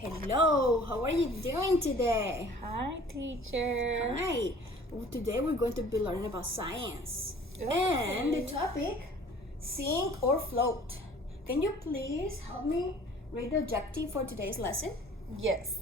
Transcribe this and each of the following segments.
Hello, how are you doing today? Hi, teacher. Hi. Well, today we're going to be learning about science. Okay. And the topic, sink or float. Can you please help me read the objective for today's lesson? Yes.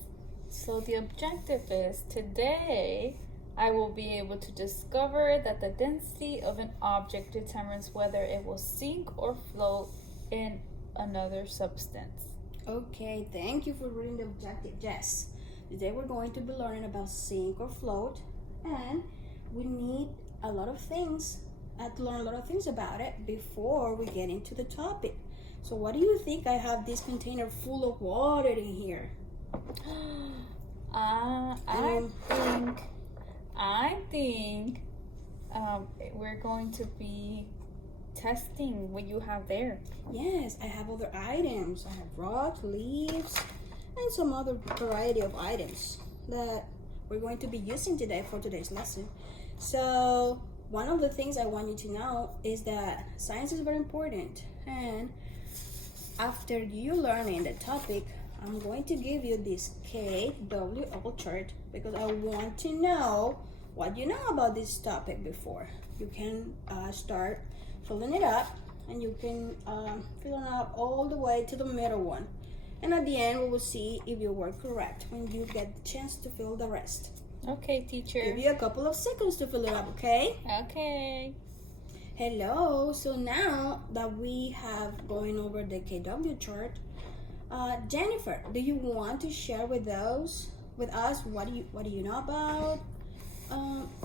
So the objective is today I will be able to discover that the density of an object determines whether it will sink or float in another substance. Okay, thank you for reading the objective, Jess. Today we're going to be learning about sink or float, and we need a lot of things to learn a lot of things about it before we get into the topic. So what do you think? I have this container full of water in here. I think we're going to be testing what you have there. Yes, I have other items. I have rocks, leaves, and some other variety of items that we're going to be using today for today's lesson. So one of the things I want you to know is that science is very important, and after you learning the topic, I'm going to give you this KWL chart because I want to know what you know about this topic before. You can start filling it up, and you can fill it up all the way to the middle one. And at the end, we will see if you were correct when you get the chance to fill the rest. Okay, teacher. Give you a couple of seconds to fill it up, okay? Okay. Hello. So now that we have going over the KW chart, Jennifer, do you want to share with us what do you know about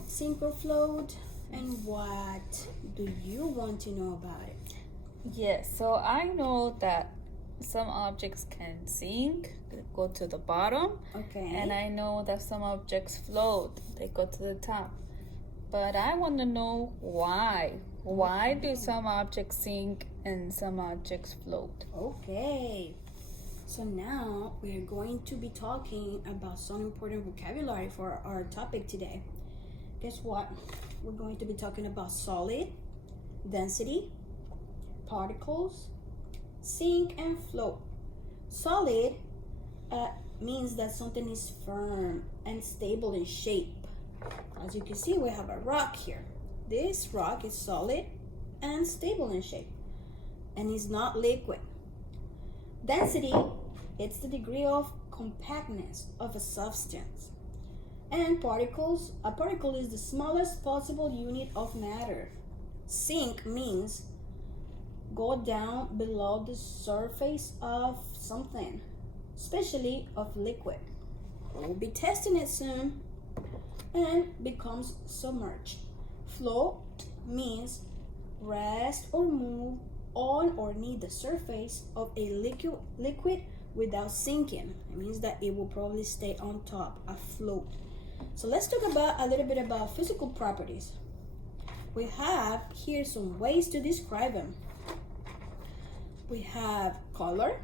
sink or float, and what do you want to know about it? Yes, so I know that some objects can sink, they go to the bottom. Okay. And I know that some objects float, they go to the top. But I want to know why. Why do some objects sink and some objects float? Okay. So now we are going to be talking about some important vocabulary for our topic today. Guess what? We're going to be talking about solid, density, particles, sink, and float. Solid means that something is firm and stable in shape. As you can see, we have a rock here. This rock is solid and stable in shape and is not liquid. Density, it's the degree of compactness of a substance. And particles, a particle is the smallest possible unit of matter. Sink means go down below the surface of something, especially of liquid. We'll be testing it soon. And becomes submerged. Float means rest or move on or near the surface of a liquid without sinking. It means that it will probably stay on top, afloat. So let's talk about a little bit about physical properties. We have here some ways to describe them. We have color,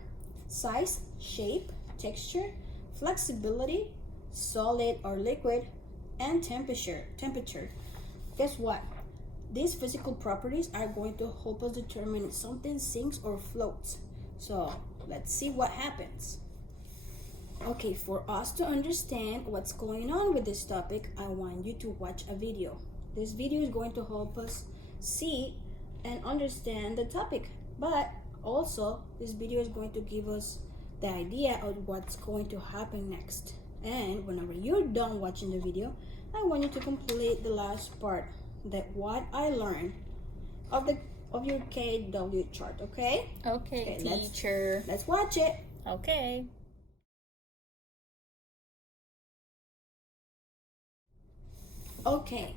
size, shape, texture, flexibility, solid or liquid, and temperature. Guess what? These physical properties are going to help us determine if something sinks or floats. So let's see what happens. Okay, for us to understand what's going on with this topic, I want you to watch a video. This video is going to help us see and understand the topic, but also this video is going to give us the idea of what's going to happen next. And whenever you're done watching the video, I want you to complete the last part, that what I learned of your KW chart, okay? Okay, teacher. Let's watch it. Okay. Okay,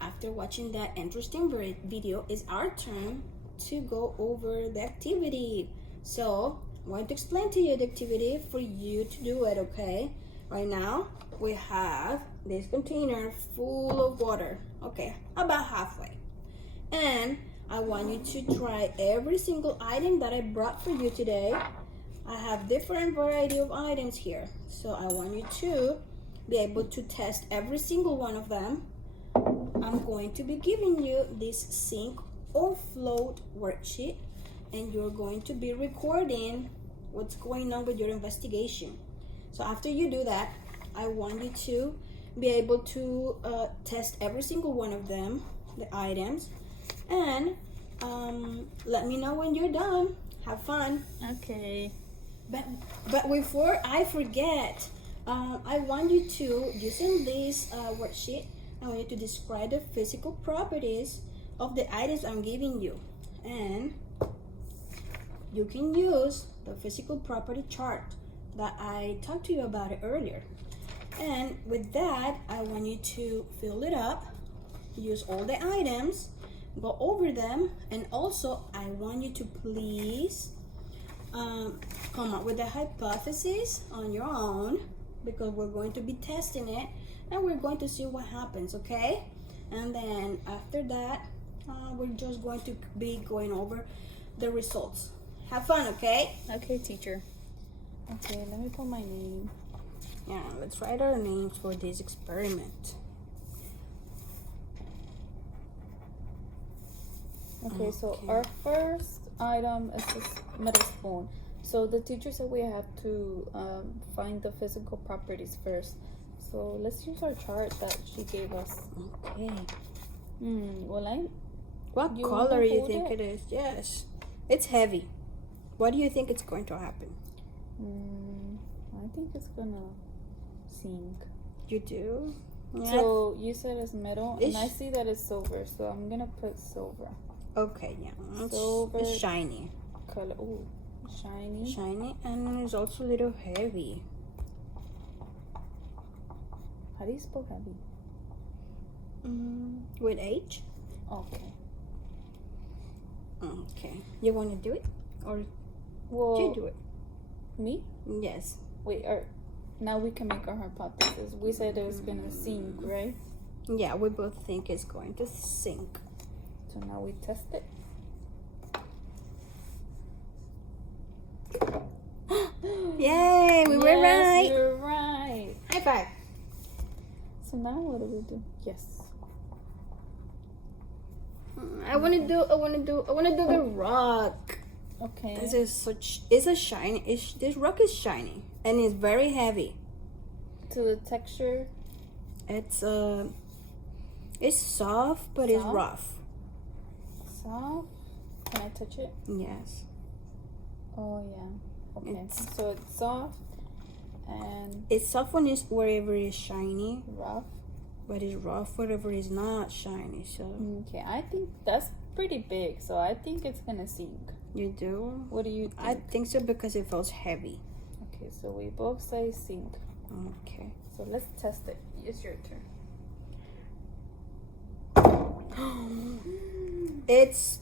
after watching that interesting video, it's our turn to go over the activity. So I'm going to explain to you the activity for you to do it, okay? Right now, we have this container full of water, okay, about halfway. And I want you to try every single item that I brought for you today. I have different variety of items here. So I want you to be able to test every single one of them. I'm going to be giving you this sink or float worksheet, and you're going to be recording what's going on with your investigation. So after you do that, I want you to be able to test every single one of them, the items, and let me know when you're done. Have fun. Okay. But before I forget, I want you to, using this worksheet, I want you to describe the physical properties of the items I'm giving you. And you can use the physical property chart that I talked to you about it earlier. And with that, I want you to fill it up, use all the items, go over them, and also I want you to please come up with a hypothesis on your own, because we're going to be testing it and we're going to see what happens, okay? And then after that, we're just going to be going over the results. Have fun, okay? Okay, teacher. Okay, let me put my name. Yeah, let's write our names for this experiment. Okay, so our first item is this metal spoon. So the teacher said we have to find the physical properties first. So let's use our chart that she gave us. Okay. What You color wanna you hold think it? it is? Yes. It's heavy. What do you think is going to happen? I think it's gonna sink. You do? Yeah. So you said it's metal, and I It's- see that it's silver, so I'm gonna put silver Okay, yeah. Silver. It's shiny. color. Ooh, shiny. Shiny, and it's also a little heavy. How do you spell heavy? With H? Okay. Okay. You want to do it? Or Well, you do it? me? Yes. Wait, now we can make our hypothesis. We said it was gonna sink, right? Yeah, we both think it's going to sink. So now we test it. Yay, we were Yes, right. you're right. High five. So now what do we do? Yes. I want to do the rock. Okay. This is it's a shiny, this rock is shiny and it's very heavy. So the texture. It's soft, but it's Soft? rough. Soft. Can I touch it? Yes. Oh yeah. Okay. It's- So it's soft and It's soft when it's wherever it's shiny, rough. but it's rough wherever it's not shiny. So Okay, I think that's pretty big, so I think it's gonna sink. you do? What do you think? I think so because it feels heavy. Okay, so we both say sink. Okay. So let's test it. It's your turn. It's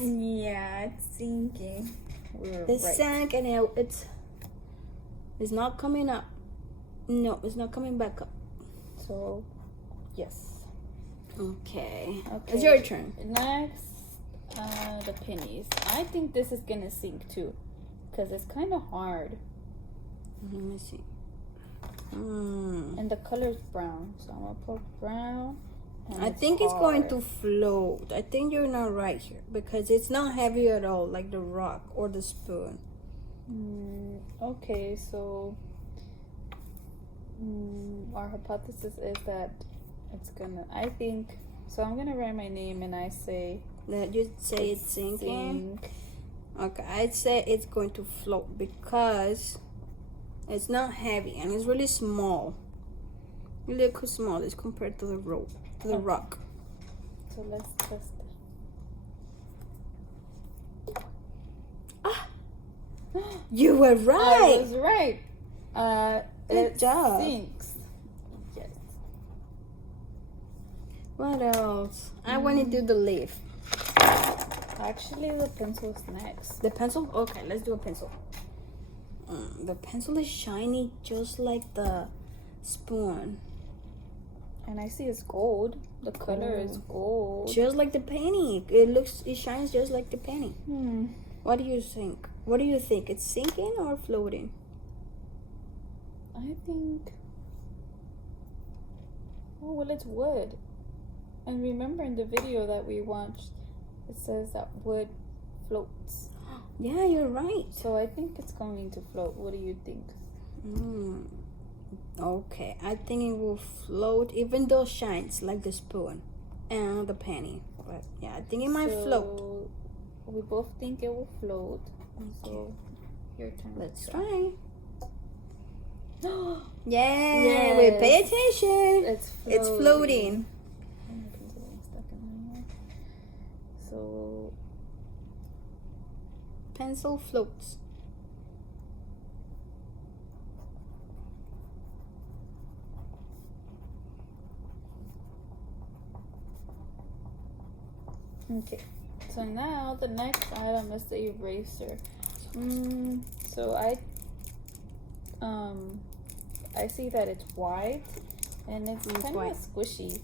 Yeah, it's sinking. sank and it's not coming up. No, it's not coming back up. So, yes. Okay. Okay. It's your turn. Next, the pennies. I think this is gonna sink too, because it's kind of hard, Let me see. Hmm. and the color's brown. So I'm gonna put brown. And I think it's going hard. to float. I think you're not right here because it's not heavy at all, like the rock or the spoon. Okay, so our hypothesis is that it's gonna. I think so. I'm gonna write my name, and I say That you say it's sinking. sink. Okay, I'd say it's going to float because it's not heavy and it's really small. Look small as compared to the rope, to the rock. So let's test it. You were I right. was right. Good It job. sinks. Yes. What else? I want to do the leaf. Actually, the pencil's next. The pencil? Okay, let's do a pencil. The pencil is shiny just like the spoon. And I see it's gold. The color is gold. Just like the penny. It shines just like the penny. What do you think? What do you think? It's sinking or floating? I think. Oh, well, it's wood. And remember in the video that we watched, it says that wood floats. Yeah, you're right. So I think it's going to float. What do you think? Okay, I think it will float, even though it shines like the spoon and the penny. But yeah, I think it might float. So we both think it will float. So your turn. Let's try. Yeah, Yes. wait, pay attention. It's floating. It's floating. So Pencil floats. okay. So now the next item is the eraser. So I see that it's white and it's kind of squishy.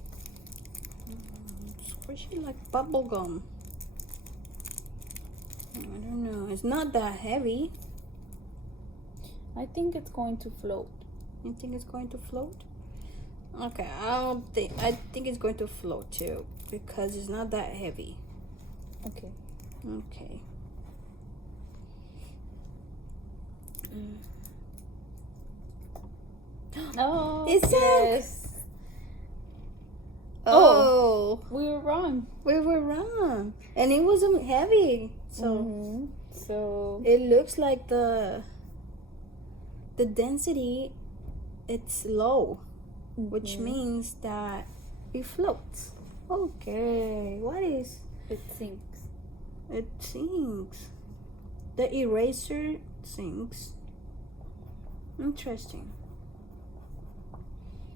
Squishy like bubble gum. I don't know. It's not that heavy. I think it's going to float. You think it's going to float? Okay, I think it's going to float too because it's not that heavy. Okay. Okay. Oh, It sank. yes. Oh, We were wrong. we were wrong, and it wasn't heavy. So So it looks like the density, it's low, which means that it floats. Okay, what is it sinks. it? Sinks. The eraser sinks. Interesting.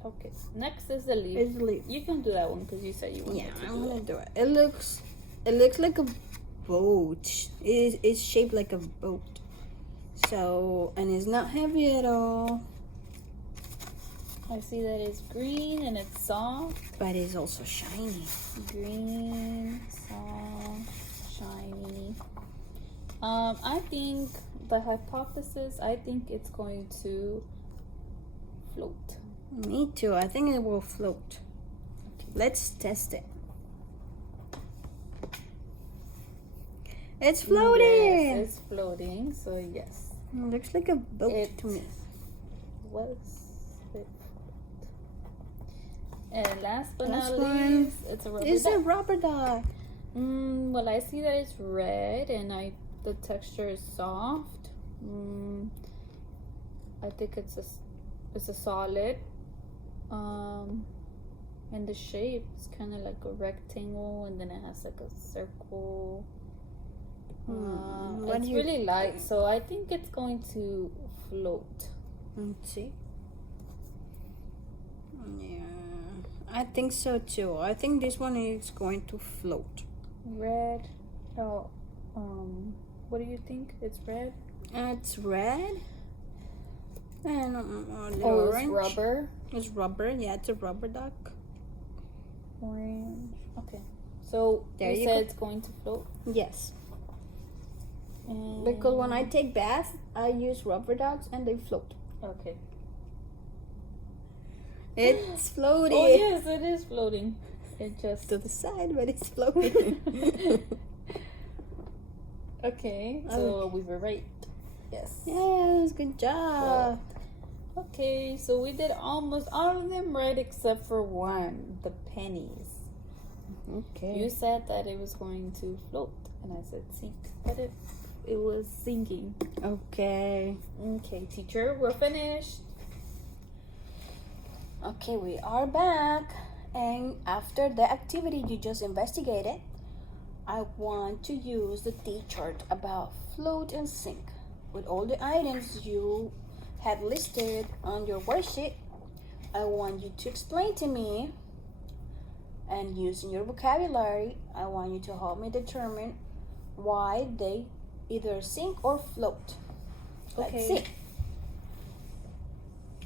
Okay. Next is the leaf. It's leaf. You can do that one because you said you wanted Yeah, to I'm do gonna it. do it. It looks like a boat. It's shaped like a boat. So, and it's not heavy at all, I see that it's green and it's soft. but it's also shiny. Green, soft, shiny. I think the hypothesis. I think it's going to float. Me too. I think it will float. Let's test it. It's floating. Yes, it's floating. So yes, It looks like a boat to me. was it? And last but Last not one. least, it's a rubber It's a duck. rubber duck. Well, I see that it's red and the texture is soft. I think it's a solid. And the shape is kind of like a rectangle, and then it has like a circle. What It's do you really light, so I think it's going to float. Let's see. Yeah, I think so too. I think this one is going to float. Red. Oh, what do you think? It's red. It's red. And the Oh, orange. it's rubber. It's rubber. Yeah, it's a rubber duck. Orange. Okay. So There you you said go. it's going to float. Yes, And because when I take baths, I use rubber ducks and they float. Okay. It's floating. Oh yes, it is floating. It just To the side, but it's floating. okay. So we were right. Yes. Yes, good job. Okay, so we did almost all of them right except for one, the pennies. Okay. You said that it was going to float, and I said sink, but it was sinking. Okay. Okay, teacher, we're finished. Okay, we are back. And after the activity you just investigated, I want to use the D chart about float and sink. With all the items you have listed on your worksheet, I want you to explain to me, and using your vocabulary, I want you to help me determine why they either sink or float. Let's Okay. see.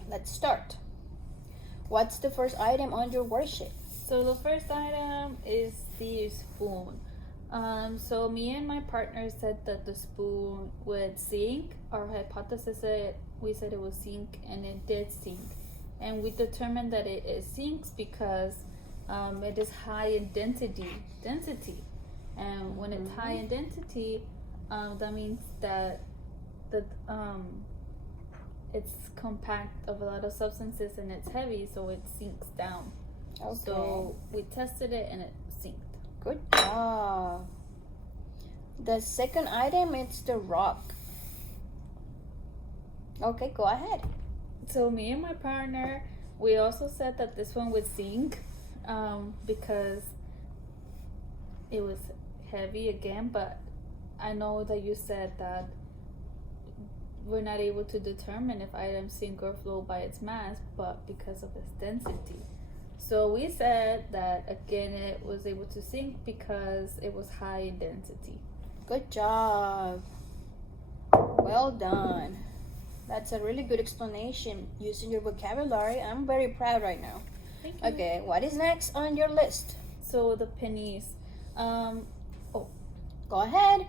Let's start. What's the first item on your worksheet? So the first item is the spoon. So me and my partner said that the spoon would sink. Our hypothesis said we said it would sink, and it did sink. And we determined that it sinks because it is high in density. And when it's high in density, that means that the it's compact of a lot of substances and it's heavy, so it sinks down. Okay. So we tested it and it sinked. Good job. The second item is the rock. Okay, go ahead. So me and my partner, we also said that this one would sink because it was heavy again, but I know that you said that we're not able to determine if items sink or float by its mass, but because of its density. So we said that again it was able to sink because it was high in density. Good job. Well done. That's a really good explanation using your vocabulary. I'm very proud right now. Thank you. Okay, what is next on your list? So the pennies. Go ahead.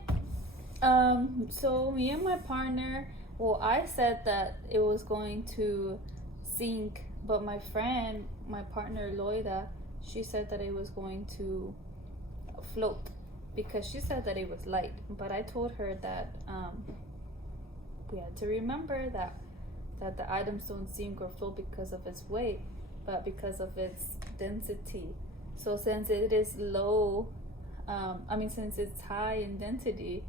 So me and my partner, well, I said that it was going to sink, but my friend, my partner Loyda, she said that it was going to float because she said that it was light. But I told her that we had to remember that the items don't sink or float because of its weight, but because of its density. So since it is low, since it's high in density,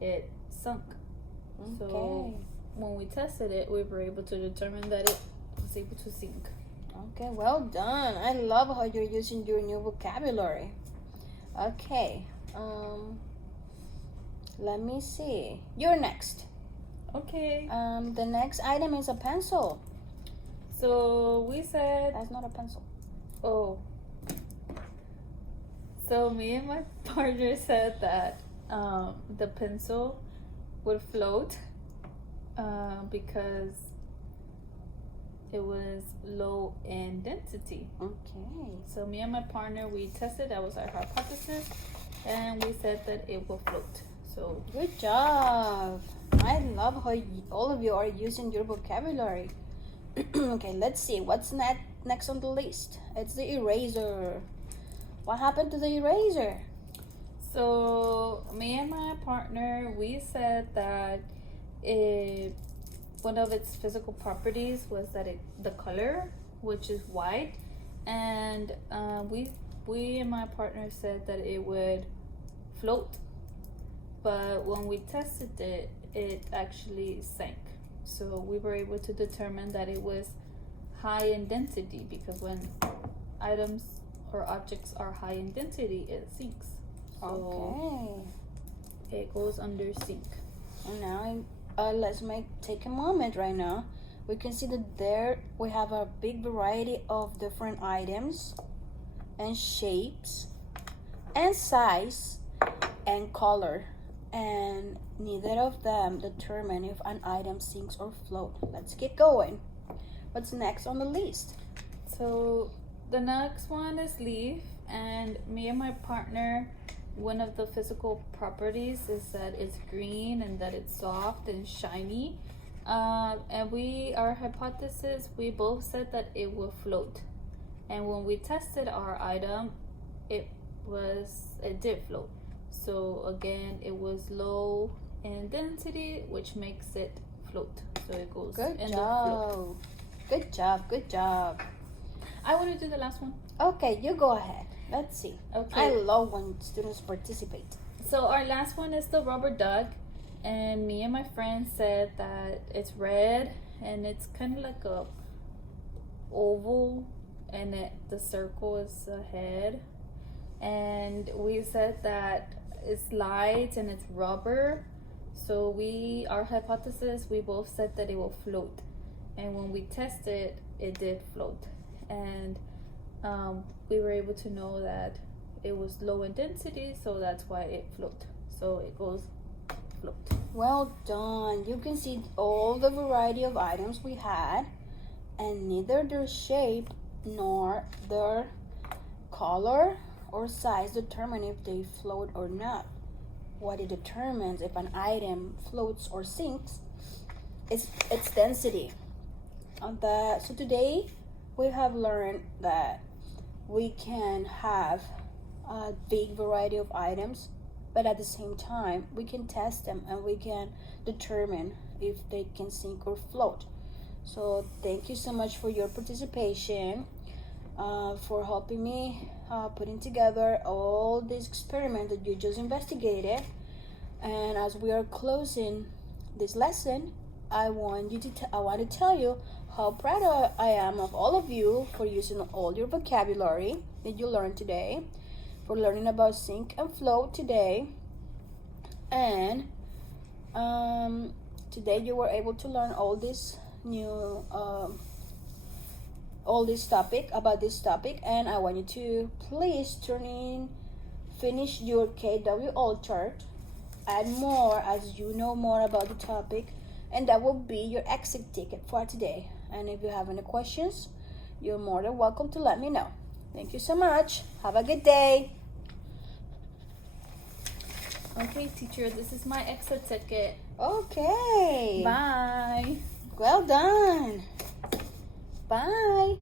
it sunk. Okay. So when we tested it, we were able to determine that it was able to sink. Okay, well done. I love how you're using your new vocabulary. Okay. Let me see. You're next. Okay. The next item is a pencil. So we said, That's not a pencil. oh. So me and my partner said that the pencil would float because it was low in density. Okay. So me and my partner, we tested, that was our hypothesis, and we said that it will float. So Good job. I love how all of you are using your vocabulary. Okay, let's see. What's next on the list? It's the eraser. What happened to the eraser? So me and my partner, we said that one of its physical properties was that the color, which is white, and we and my partner said that it would float, but when we tested it, it actually sank. So we were able to determine that it was high in density because when items or objects are high in density, it sinks. So it goes under sink. And now let's take a moment right now. We can see that there we have a big variety of different items and shapes and size and color, and neither of them determine if an item sinks or floats. Let's get going. What's next on the list? So the next one is leaf, and me and my partner, one of the physical properties is that it's green and that it's soft and shiny. And our hypothesis, we both said that it will float. And when we tested our item, it did float. So again, it was low in density, which makes it float. So it goes Good in job. the float. Good job. Good job. I want to do the last one. Okay, you go ahead. Let's see. Okay. I love when students participate. So our last one is the rubber duck, and me and my friend said that it's red and it's kind of like a oval, and the circle is a head. And we said that it's light and it's rubber. So our hypothesis, we both said that it will float. And when we tested, it did float. And we were able to know that it was low in density, so that's why it float. So it goes float. Well done. You can see all the variety of items we had, and neither their shape nor their color or size determine if they float or not. What it determines if an item floats or sinks is its density. So today we have learned that we can have a big variety of items, but at the same time, we can test them and we can determine if they can sink or float. So thank you so much for your participation, for helping me putting together all this experiment that you just investigated. And as we are closing this lesson, I want to tell you how proud I am of all of you for using all your vocabulary that you learned today, for learning about sink and float today. And today you were able to learn all this new all this topic about this topic, and I want you to please finish your KWO chart, add more as you know more about the topic, and that will be your exit ticket for today. And if you have any questions, you're more than welcome to let me know. Thank you so much. Have a good day. Okay, teacher, this is my exit ticket. Okay. Bye. Well done. Bye.